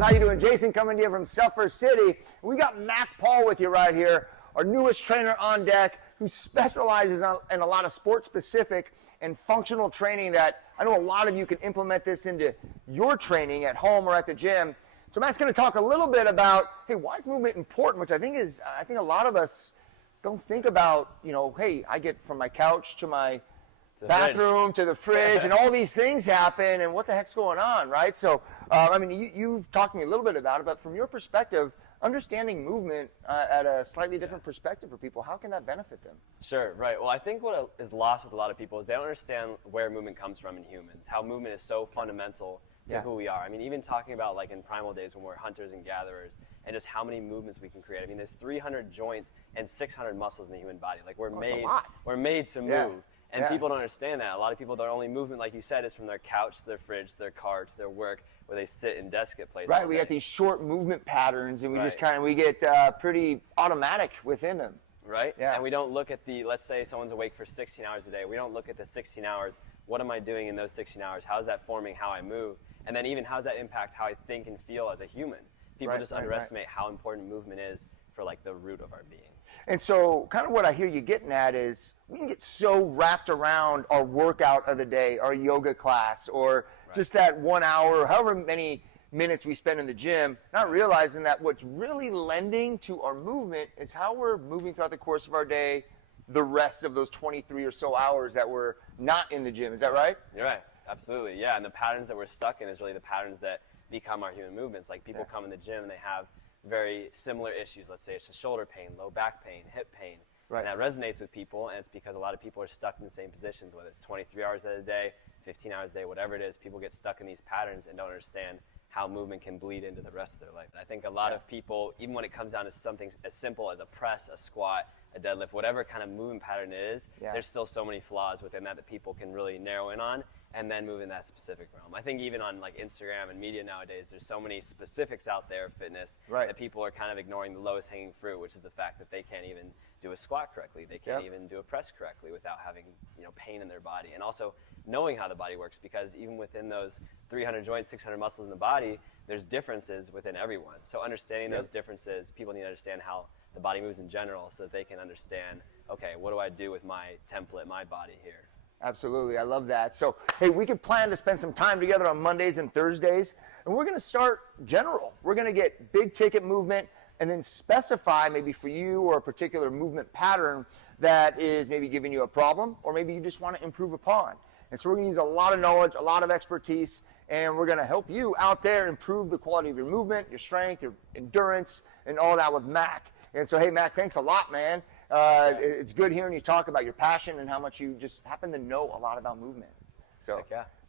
world. How you doing? Jason coming to you from Suffolk City. We got Mac Paul with you right here, our newest trainer on deck, who specializes in a lot of sport-specific and functional training that I know a lot of you can implement this into your training at home or at the gym. So Matt's going to talk a little bit about, hey, why is movement important, which I think a lot of us don't think about, hey, I get from my couch to my bathroom to the fridge and all these things happen and what the heck's going on, right? So, you've talked to me a little bit about it, but from your perspective, understanding movement at a slightly different perspective for people, how can that benefit them? Sure, right. Well, I think what is lost with a lot of people is they don't understand where movement comes from in humans, how movement is so fundamental to who we are. I mean, even talking about like in primal days when we're hunters and gatherers and just how many movements we can create. I mean, there's 300 joints and 600 muscles in the human body. Like we're made to move. And people don't understand that. A lot of people, their only movement, like you said, is from their couch to their fridge, to their car, to their work, where they sit and desk at places. Right, we got these short movement patterns, and we just we get pretty automatic within them. Right? Yeah. And we don't look at let's say someone's awake for 16 hours a day. We don't look at the 16 hours. What am I doing in those 16 hours? How is that forming how I move? And then even how does that impact how I think and feel as a human? People just underestimate how important movement is for like the root of our being. And so kind of what I hear you getting at is we can get so wrapped around our workout of the day, our yoga class, or just that 1 hour, however many minutes we spend in the gym, not realizing that what's really lending to our movement is how we're moving throughout the course of our day, the rest of those 23 or so hours that we're not in the gym. Is that right? You're right. Absolutely. Yeah. And the patterns that we're stuck in is really the patterns that become our human movements. Like people come in the gym and they have very similar issues. Let's say it's just shoulder pain, low back pain, hip pain. And that resonates with people, and it's because a lot of people are stuck in the same positions, whether it's 23 hours a day, 15 hours a day, whatever it is. People get stuck in these patterns and don't understand how movement can bleed into the rest of their life. And I think a lot of people, even when it comes down to something as simple as a press, a squat, a deadlift, whatever kind of movement pattern it is, there's still so many flaws within that people can really narrow in on and then move in that specific realm. I think even on like Instagram and media nowadays, there's so many specifics out there of fitness that people are kind of ignoring the lowest hanging fruit, which is the fact that they can't even do a squat correctly. They can't even do a press correctly without having pain in their body. And also knowing how the body works, because even within those 300 joints, 600 muscles in the body, there's differences within everyone. So understanding those differences, people need to understand how the body moves in general so that they can understand, okay, what do I do with my template, my body here? Absolutely. I love that. So, hey, we can plan to spend some time together on Mondays and Thursdays, and we're going to start general. We're going to get big ticket movement and then specify maybe for you or a particular movement pattern that is maybe giving you a problem or maybe you just want to improve upon. And so we're going to use a lot of knowledge, a lot of expertise, and we're going to help you out there improve the quality of your movement, your strength, your endurance, and all that with Mac. And so, hey, Mac, thanks a lot, man. It's good hearing you talk about your passion and how much you just happen to know a lot about movement. So,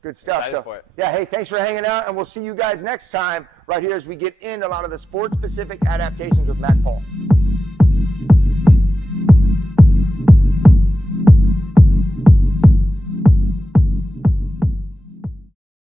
good stuff. Excited for it. Yeah, hey, thanks for hanging out, and we'll see you guys next time right here as we get into a lot of the sport-specific adaptations with Mac Paul.